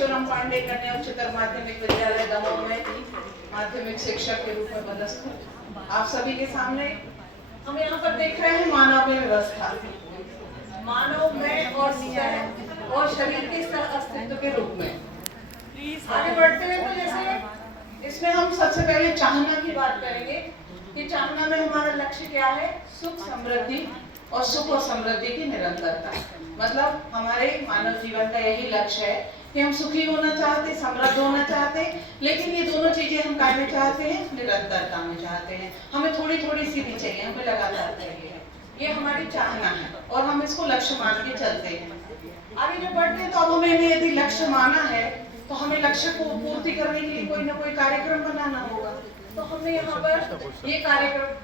महेश्वरम पांडे कन्या उच्चतर माध्यमिक विद्यालय दमोह में माध्यमिक शिक्षक के रूप में पदस्थ हूँ। आप सभी के सामने हम यहाँ पर देख रहे हैं मानव में व्यवस्था, मानव में और शरीर के सह अस्तित्व के रूप में। आगे बढ़ते हुए तो जैसे इसमें हम सबसे पहले चाहना की बात करेंगे कि चाहना में हमारा लक्ष्य क्या है? सुख समृद्धि और सुख और समृद्धि की निरंतरता। मतलब हमारे मानव जीवन का यही लक्ष्य है कि हम सुखी होना चाहते, समृद्ध होना चाहते, लेकिन ये दोनों चीजें हम काय में चाहते हैं? निरंतरता में चाहते हैं। हमें थोड़ी थोड़ी सी भी चाहिए, हमें लगातार चाहिए। ये हमारी चाहना है और हम इसको लक्ष्य मान के चलते हैं। आगे जब बढ़ते हैं तो अब हमें यदि लक्ष्य माना है तो हमें लक्ष्य को पूर्ति करने के लिए कोई ना कोई कार्यक्रम बनाना होगा। तो हमने यहाँ पर ये कार्यक्रम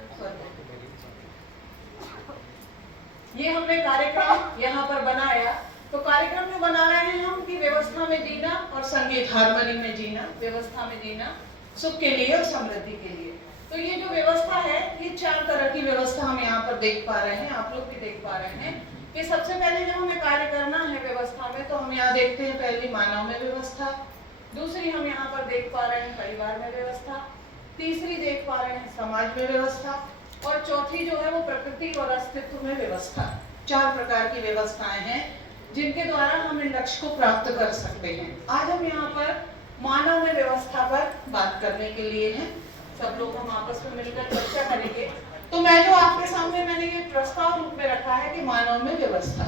यहाँ पर बनाया। तो कार्यक्रम में बना रहे हैं हम कि व्यवस्था में जीना और संगीत हार्मनी में जीना, व्यवस्था में जीना सुख के लिए और समृद्धि के लिए। तो ये जो व्यवस्था है, ये 4 तरह की व्यवस्था हम यहाँ पर देख पा रहे हैं, आप लोग भी देख पा रहे हैं कि सबसे पहले जब हमें कार्य करना है व्यवस्था में तो हम यहाँ देखते हैं पहली मानव में व्यवस्था, दूसरी हम यहाँ पर देख पा रहे हैं परिवार में व्यवस्था, तीसरी देख पा रहे हैं समाज में व्यवस्था और चौथी जो है वो प्रकृति और अस्तित्व में व्यवस्था। 4 प्रकार की व्यवस्थाएं हैं जिनके द्वारा हम इन लक्ष्य को प्राप्त कर सकते हैं। आज हम यहाँ पर मानव में व्यवस्था पर बात करने के लिए हैं। सब लोग हम आपस में मिलकर चर्चा करेंगे। तो मैं जो आपके सामने मैंने ये प्रस्ताव रूप में रखा है कि मानव में व्यवस्था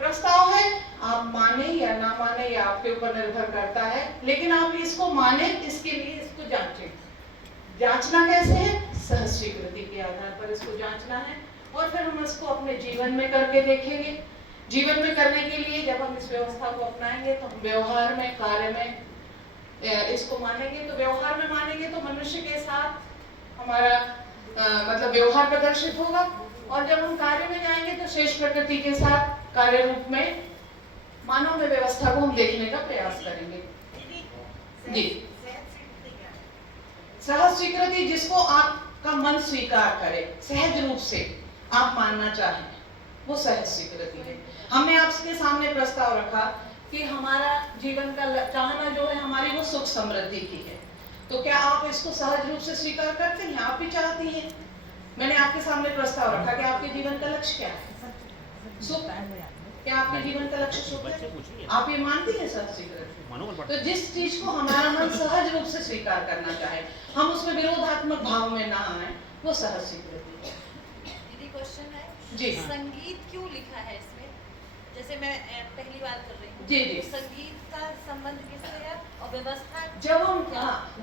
प्रस्ताव है, आप माने या ना माने या आपके ऊपर निर्भर करता है, लेकिन आप इसको माने इसके लिए इसको जांचें। जांचना कैसे है? सहज स्वीकृति के आधार पर इसको जांचना है और फिर हम इसको अपने जीवन में करके देखेंगे। जीवन में करने के लिए जब हम इस व्यवस्था को अपनाएंगे तो हम व्यवहार में, कार्य में इसको मानेंगे। तो व्यवहार में मानेंगे तो मनुष्य के साथ हमारा मतलब व्यवहार प्रदर्शित होगा और जब हम कार्य में जाएंगे तो शेष प्रकृति के साथ कार्य रूप में मानव में व्यवस्था को हम देखने का प्रयास करेंगे। जी, सहज स्वीकृति जिसको आपका मन स्वीकार करे, सहज रूप से आप मानना चाहें, वो सहज स्वीकृति है। हमने आपके सामने प्रस्ताव रखा कि हमारा जीवन का चाहना जो है हमारी वो सुख समृद्धि की है। तो क्या आप इसको सहज रूप से स्वीकार करते हैं? आप भी चाहती हैं। मैंने आपके सामने प्रस्ताव रखा कि आपके जीवन का लक्ष्य क्या है? सुख। क्या आपके जीवन का लक्ष्य सुख है? आप ये मानती हैं सहज स्वीकृति? तो जिस चीज को हमारा मन सहज रूप से स्वीकार करना चाहे, हम उसमें विरोधात्मक भाव में ना आए, वो सहज स्वीकृति है। दीदी क्वेश्चन है जी, संगीत क्यों लिखा है इसमें? जैसे मैं पहली बार कर रही हूँ। जी जी, तो संगीत का संबंध किससे है और व्यवस्था? जब हम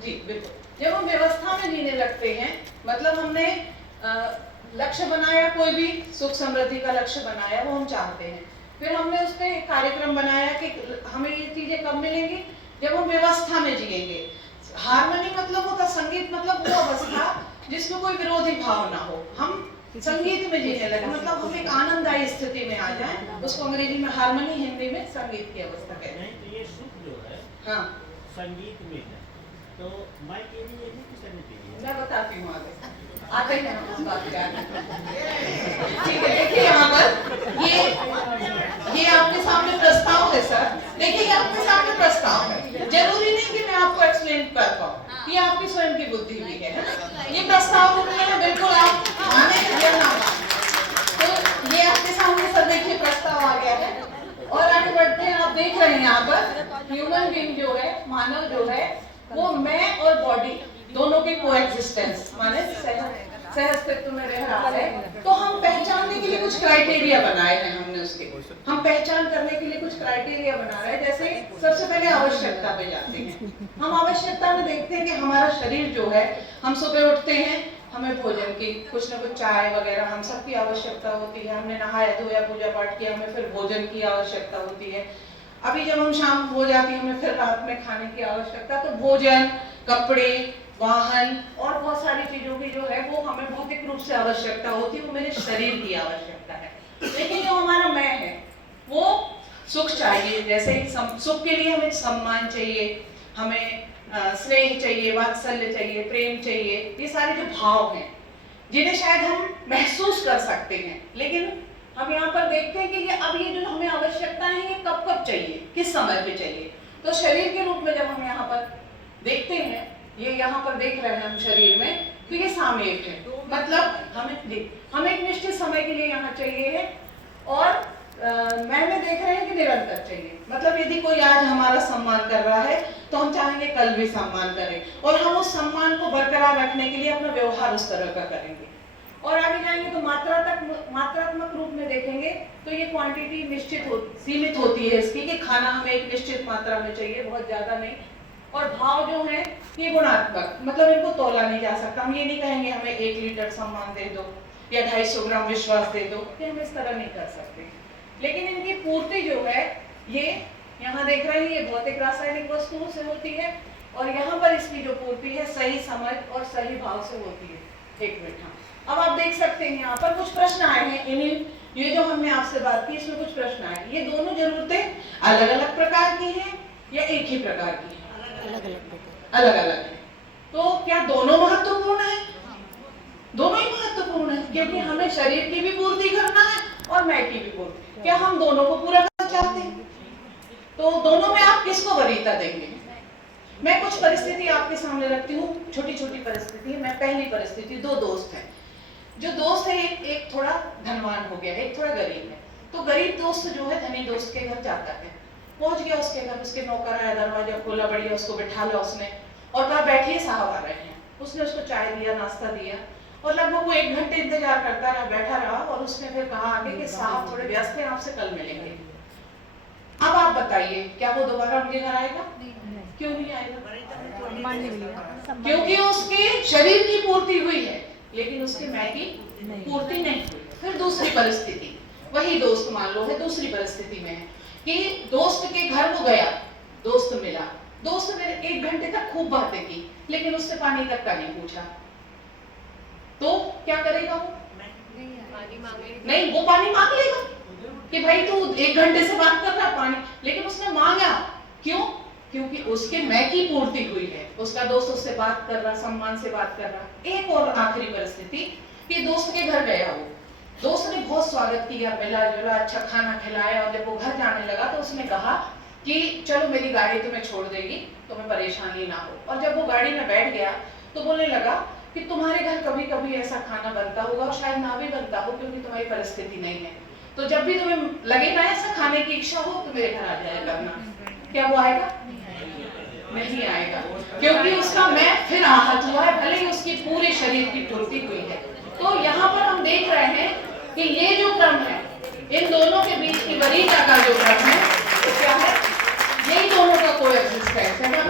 जी बिल्कुल, जब हम व्यवस्था में जीने लगते हैं, मतलब हमने लक्ष्य बनाया, कोई भी सुख समृद्धि का लक्ष्य बनाया, वो हम चाहते हैं। फिर हमने उस पर एक कार्यक्रम बनाया कि हमें ये चीजें कब मिलेंगी? जब हम व्यवस्था में जिएंगे। हार्मनी मतलब होता, संगीत मतलब वो अवस्था जिसमें कोई विरोधी भाव ना हो। हम संगीत में जीने लगे, मतलब हम एक आनंददायी स्थिति में आ जाएं। उसको अंग्रेजी में हार्मनी, हिंदी में संगीत की अवस्था कहते हैं। तो ये सुख जो है हाँ, संगीत में है, तो मैं के लिए है कि सभी के लिए? मैं बताती हूँ आगे हैं हम इस बात पे। ठीक है, देखिए यहाँ पर ये आपके सामने प्रस्ताव है सर। देखिए ये आपके सामने प्रस्ताव है, जरूरी नहीं कि मैं आपको एक्सप्लेन कर पाऊँ, ये आपकी स्वयं की बुद्धि भी है ना। ये प्रस्ताव रूप में है, बिल्कुल आप माने या ना माने। तो ये आपके सामने सर देखिए प्रस्ताव आ गया है और आगे बढ़ते हैं। आप देख रहे हैं यहाँ पर ह्यूमन बीइंग जो है, मानव जो है, वो मैं और बॉडी दोनों की कोएग्जिस्टेंस माने सहअस्तित्व में रह रहा है। तो हम पहचानने के लिए कुछ क्राइटेरिया बनाए हैं हमने, उसके हम पहचान करने के लिए कुछ क्राइटेरिया बना रहे हैं। जैसे सबसे पहले आवश्यकता पे जाते हैं। हम आवश्यकता में देखते हैं कि हमारा शरीर जो है, हम सुबह उठते हैं, हमें भोजन की कुछ न कुछ चाय वगैरह हम सबकी आवश्यकता होती है। हमने नहाया धोया पूजा पाठ किया, हमें फिर भोजन की आवश्यकता होती है। अभी जब हम शाम हो जाती है, हमें फिर रात में खाने की आवश्यकता। तो भोजन, कपड़े, वाहन और बहुत सारी चीजों की जो है वो हमें भौतिक रूप से आवश्यकता होती है, वो मेरे शरीर की आवश्यकता है। लेकिन जो हमारा मैं है वो सुख चाहिए। जैसे सुख के लिए हमें सम्मान चाहिए, हमें स्नेह चाहिए, वात्सल्य चाहिए, प्रेम चाहिए। ये सारे जो भाव हैं जिन्हें शायद हम महसूस कर सकते हैं, लेकिन हम यहाँ पर देखते हैं कि ये जो हमें आवश्यकता है ये कब कब चाहिए, किस समय पे चाहिए। तो शरीर के रूप में जब हम यहाँ पर देखते हैं, ये यहाँ पर देख रहे हैं हम शरीर में, तो ये सामयिक है, मतलब हमें एक निश्चित समय के लिए यहाँ चाहिए है, और मैंने देख रहे हैं कि निरंतर चाहिए। मतलब यदि कोई आज हमारा सम्मान कर रहा है तो हम चाहेंगे कल भी सम्मान करें, और हम उस सम्मान को बरकरार रखने के लिए अपना व्यवहार उस तरह का करेंगे। और आगे जाएंगे तो मात्रात्मक रूप में देखेंगे तो ये क्वांटिटी सीमित होती है इसकी, कि खाना हमें एक निश्चित मात्रा में चाहिए, बहुत ज्यादा नहीं। और भाव जो है ये गुणात्मक, मतलब इनको तोला नहीं जा सकता। हम ये नहीं कहेंगे हमें 1 लीटर सम्मान दे दो या 250 ग्राम विश्वास दे दो, कि हम इस तरह नहीं कर सकते। लेकिन इनकी पूर्ति जो है, ये यहाँ देख रहे हैं, ये भौतिक रासायनिक वस्तुओं से होती है, और यहाँ पर इसकी जो पूर्ति है सही समझ और सही भाव से होती है। एक मिनट, हाँ, अब आप देख सकते हैं यहाँ पर कुछ प्रश्न आए हैं। ये जो हमने आपसे बात की, इसमें कुछ प्रश्न आए। ये दोनों जरूरतें अलग अलग प्रकार की हैं या एक ही प्रकार की हैं? अलग अलग है। तो क्या दोनों महत्वपूर्ण है? दोनों ही महत्वपूर्ण है, क्योंकि हमें शरीर की भी पूर्ति करना है और मैं की भी पूर्ति। क्या हम दोनों को पूरा करना चाहते हैं? तो दोनों में आप किसको वरीयता देंगे? मैं कुछ परिस्थिति आपके सामने रखती हूँ, छोटी छोटी परिस्थिति है। मैं पहली परिस्थिति, 2 दोस्त हैं। जो दोस्त है, एक थोड़ा धनवान हो गया है, एक थोड़ा गरीब है। तो गरीब दोस्त जो है धनी दोस्त के घर जाता है, पहुंच गया उसके घर, उसके नौकर आया, दरवाजा खोला, बढ़िया उसको बैठा ला उसने, और कहा बैठिए साहब आ रहे हैं। उसने उसको चाय दिया, नाश्ता दिया, और लगभग वो 1 घंटे इंतजार करता रहा, बैठा रहा, और उसने फिर कहा आगे कि साहब थोड़े व्यस्त हैं, आपसे कल मिलेंगे। अब आप बताइए, क्या वो दोबारा उनके घर आएगा? क्यों नहीं आएगा? क्योंकि उसके शरीर की पूर्ति हुई है, लेकिन उसके मैं की पूर्ति नहीं हुई। फिर दूसरी परिस्थिति, वही दोस्त मान लो है, दूसरी परिस्थिति में है कि दोस्त के घर वो गया, दोस्त मिला, दोस्त ने 1 घंटे तक खूब बातें की, लेकिन उससे पानी तक का नहीं पूछा। तो क्या करेगा वो? नहीं, वो पानी मांग लेगा कि भाई तू 1 घंटे से बात कर रहा पानी, लेकिन उसने मांगा क्यों? क्योंकि उसके मैं की पूर्ति हुई है, उसका दोस्त उससे बात कर रहा, सम्मान से बात कर रहा। एक और आखिरी परिस्थिति कि दोस्त के घर गया, वो दोस्त ने बहुत स्वागत किया, मिला जुला, अच्छा खाना खिलाया, और जब वो घर जाने लगा तो उसने कहा कि चलो मेरी गाड़ी तुम्हें छोड़ देगी, तुम्हें परेशानी ना हो। और जब वो गाड़ी में बैठ गया तो बोलने लगा कि तुम्हारे घर कभी कभी ऐसा खाना बनता होगा, और शायद ना भी बनता हो क्योंकि तुम्हारी परिस्थिति नहीं है, तो जब भी तुम्हें लगे ना ऐसा खाने की इच्छा हो तो मेरे घर आ जाया करना। क्या वो आएगा? नहीं आएगा, क्योंकि उसका मैं फिर आहत हुआ है, भले ही उसकी पूरे शरीर की पूर्ति हुई है। तो यहाँ पर हम देख रहे हैं कि ये जो क्रम है, इन दोनों के बीच की वरीयता का जो क्रम है, तो क्या है? यही दोनों का कोएग्जिस्टेंस है।